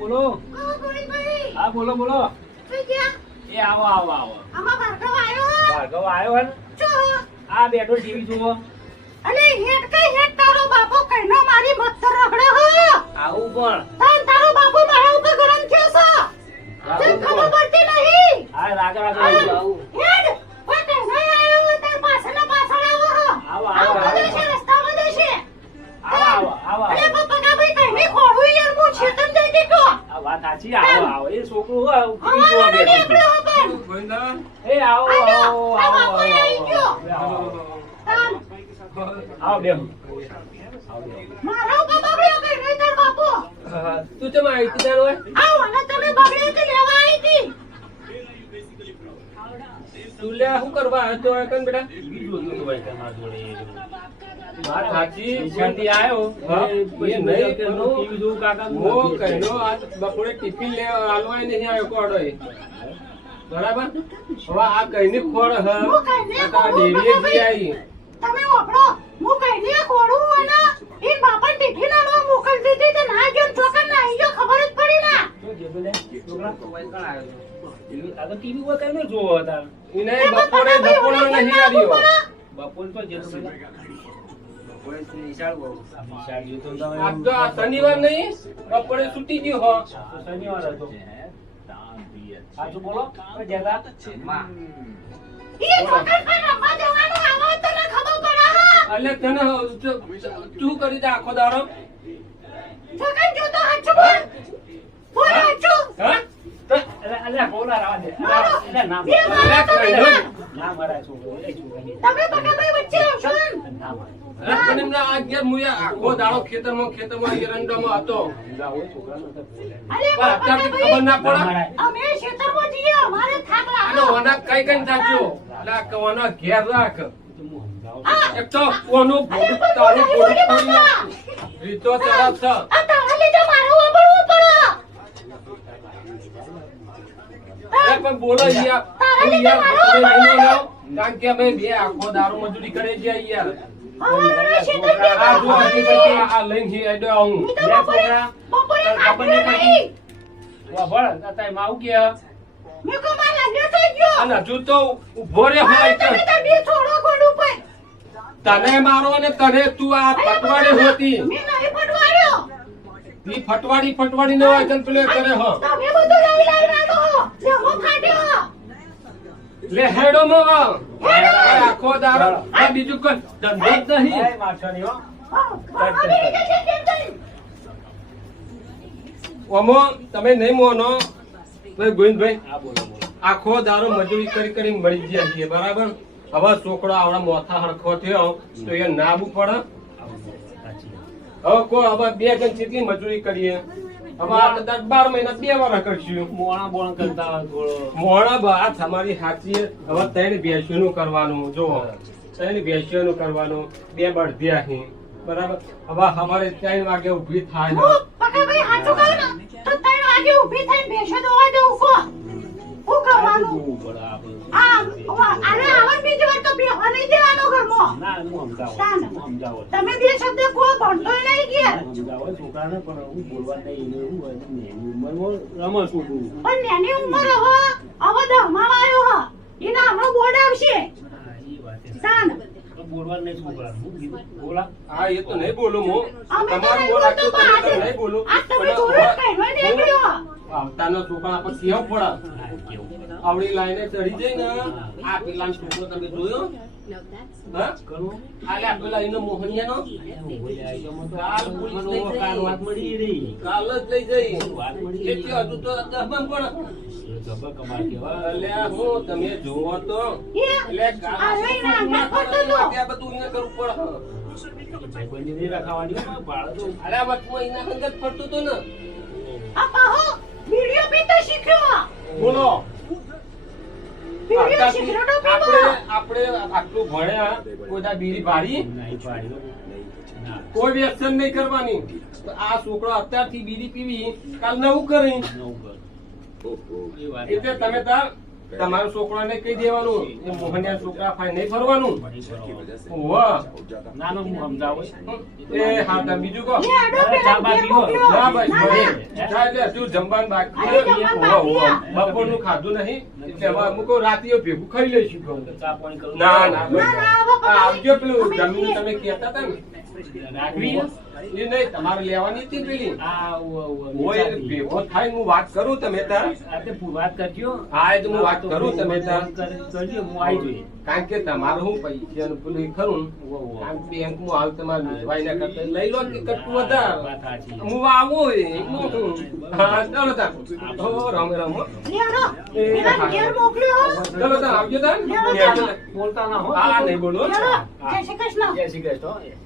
બોલો. હા બોલો બોલો. એ આવો આવો આવો. ભાર્ગવ આવ્યો હે ને? આ બેઠો ટીવી જુઓ. અલે હેડ કઈ હેડ તારો બાપો કઈનો મારી મત રગડે હો. આવું પણ. તારો બાપો મારા ઉપર ગરમ થયો છે. તે ખબર પડતી નહીં. હા રાગ આવું. હેડ ઓય કઈ નહીં આવ્યો તાર પાછળ આવો હો. આવો આવો આવો દેશે રસ્તામાં દેશે. આવો આવો. અલે પપ્પા કા ભાઈ કઈ નહીં ખોડું યાર હું છેતન જઈ દીધો. આ વાત સાચી. આવો આવો. એ છોકરું ટીવી જોવા બેઠું. એ આવો આવો આવો આવો બેહો. મારો બાપો બગડ્યો કઈ નહીં તાર બાપો. તું ચમ આવી તી તારો આવો અને તમે બગડ્યો કે લેવા આવી હતી. તું લે શું કરવા આવ્યો તો કન બેટા ટીવી જોતો તો ભાઈ તમારા જોડે. વાત સાચી નિશાંતિ આવ્યો. હા, એ પછી એ નહીં નહીં કે કરું. ટીવી જોઉં કાકા. મો કહેનો આજ બપોરે ટિફિન લે આલવાય નહીં આવ્યો કોડો એ બરાબર હવે આ કઈની ખોડ હ હું કઈને આ ડેરીએ જી આવી તમે ઓપડો હું કઈને ખોડું અને એ બાપા ટિફિન આલવા મોકલી દીધી તે ના ગયો ચોકન ના આવી ગયો ખબર જ પડી ના. શું જે બોલે? છોકરા આ તો ટીવી પર કેમ જોવો હતા? એને બપોરે નહીં આવ્યો બપોર તો જતું નિશાળ જોતો તો આજ તો આ શનિવાર નહીં બપોરે છૂટી ગયો હો શનિવાર હતો. સાચું બોલો. જગા એ ચોકન પર રમવા જવાનું આવો તને ખબર પડે હા. એટલે તને તું કરી દે આખો દાડો ચોકન જોતો હાચું બોલ. બોલ હાચું. હા અલ્યા બોલા રાવા દે. અલ્યા ના બે મારા તો અલ્યા બેટા. ના મારા છોકરો. એ છોકરાની તમે બટાભાઈ વચ્ચે આવશો ને. ના મારા. અરે પણ એમને આ ઘેર મુયા આખો દાડો ખેતરમાં એરંડામાં હતો છોકરાનો તો બોલે. અરે પણ અત્યારથી ખબર ના પડે અમે ખેતરમાં જઈએ અમારે થાક આનો લાગે. વનાક કઈ થાક્યો એટલે આ કવાનો ઘેર રાખ તો હું સમજાવું. આ એક તો કોનું ભોડું તારું ભોડું ફોડી નાખ. રીતો તરફ છે આ તારા લીધે મારું વાપરવું પડે. અરે પણ બોલો યાર તારા હું લીધે યાર મારો બપોરે વાપરવું નહીં પડે. લાવ. કારણ કે અમે બે આખો દારૂ મજૂરી કરે છે યાર હવે અમે ખેતર આ જો જઈએ. આ લઈને હી આડ્યો આવું ઈ તો લે બપોરે છોકરા. ખાધું ખબર નહીં નહીં. વાભળ. આ તારી માં આવું કે મેં કહું મારે લાગ્યો થઈ ગયો. અને હજુ તો ઉભો રે હવે હોય તમે તાર બે છોડો ગોળ ઉપર. તને મારો અને તને તું આ ફટવાડી હોતી મેં નહીં પડવાડ્યો. ઈ ફટવાડી ને વાંચન પેલે કરે હો તમે બધું લઈ લાવ્યા હો. જેવો ખાધ્યો. લે હેડો મો આખો દારો આ બીજું કોઈ ધંધો જ નહીં એ માછાની હો. બાપા બેરી જશે કેમ થઈ? ઓમો તમે નહીં મોનો ભાઈ ગોવિંદભાઈ આ બોલો બોલો. આખો દારો મજૂરી કરી મળી ગયા છીએ બરાબર હવે છોકરો આવડા મોથા હરખો થયો તો એ નાબુ પડે સાચી. હવે હવે બે જણ કેટલી મજૂરી કરીએ હવે આ કદાચ 12 મહિના 2 વાર કરશું મોણા કરતા હોય થોડો. મોડા વાત તમારી સાચી હવે 3 ભેંસોનું કરવાનું જો 3 ભેંસોનું કરવાનું 2 બળદિયા છે બરાબર હવે અમારે 3 વાગે ઊભી થાય હું પકાભાઈ હાચું કહું ને તો 3 વાગે ઊભી થઈને ભેંસો દોવા દઉં કો. હું કરવાનું? જોવું પડે આપણે. અરે આવા બીજી વાર તો બેહવા નહીં દેવાનો ઘરમાં. ના હું સમજાવું. તાન. હું સમજાવું. તમે બે શબ્દ કોઈ ભણતોય નહીં ગયા. સમજાવો છોકરાને પણ હું બોલવા નહીં એને એવું હોય ને એની ઉંમરમાં રમે છોકરું. પણ નાની ઉંમર હવે 10માં આવ્યો હ. એના હમણાં બોર્ડ આવશે. હા, ઈ વાત છે. તાન. તો બોલવા નહીં છોકરાને. હું કીધું? બોલા. હા એ તો નહીં બોલું હું અમે તો તમારું નહીં બોલ બોલતો રાખ્યું પણ તમે તો નહીં બોલું આજ તમે જોડે કહેવા નીકળ્યો. આવતાનો છોકરા પર કેવો પડે હા, કેવું. આવડી લાઈને ચડી જાય ને આ પેલા છોકરો તમે જોયો હા કરું. આલ્યા પેલા એનો મોહનિયાનો કાલ પોલીસ લઈ જાય. કાલ વાત મળી રહી. કાલ જ લઈ જઈ વાત મળી રહી. એટલે હજુ તો 10 પણ જબર કમાલ કહેવાય. અલ્યા હું તમે જોવો તો એટલે કાલ આ લઈને આગળ પડતો તો. આ બધું એને કરવું પડે ભાઈબંધી નહીં રખાવાની હો, બાળકો. અલ્યા વચમાં એના સંગત ફરતું તો ને આ પાહો વિડિયો પીતા શીખ્યો. બોલો વિડિયો શીખ્યો તો પીવો. આપણે આટલું ભણ્યા કોઈ દા બીડી પાડી નહીં પાડ્યો. ના. કોઈ વ્યસન નહીં કરવાની તો આ છોકરો અત્યારથી બીડી પીવી કાલ નવું કરી નવું કર. એ વાત. એટલે તમે તાર તમારા છોકરાને કહી દેવાનું એ મોહનિયા છોકરા ફાઈ નહીં ફરવાનું. વાહ નાનો હું સમજાવું એ હા તમે બીજું કહો. લે આડો પેલા ચા બા ઘેર પીવો. મોકલ્યો. ના બસ ના, બસ. ના. જા એટલે હજુ જમવાનું બાકી. હજી જમવાનું બાકી ઓહો, આ. બપોરનું ખાધું નહીં એટલે હવે અમુક રાતે ભેગું ખાઈ લઈશું કહું. ચા પાણી કરું. ના ના બસ. ના, ના, હવે આ આવજો પેલું અમે જમીન જઈએ. તમે કહેતા હતા ને રાખવી એ નહીં તમારે લેવાની હતી પેલી આ હોય એ ભેગો થાય હું વાત કરું તમે તાર વાત કરજો. હા એ તો હું વાત કરું તમે તાર કરજો હું આવી જોઈએ. કારણ કે તમારું હું પૈસા પેલું ઈ ખરું કારણ કે બેંકમાં હાલ તમારે ભેજવાય ના કરતા લઈ લો કે કટું વધારે વાત સાચી. હું આવું હા ચાલો તાર હો રામ રામ હો. લે આડો એ પેલા હા. ઘેર મોકલ્યો. ચાલો તાર આવજો તાર ચાલો, ચાલો. બોલતા ના હો. હા નહીં બોલો ચાલો, જય શ્રી કૃષ્ણ. જય શ્રી કૃષ્ણ.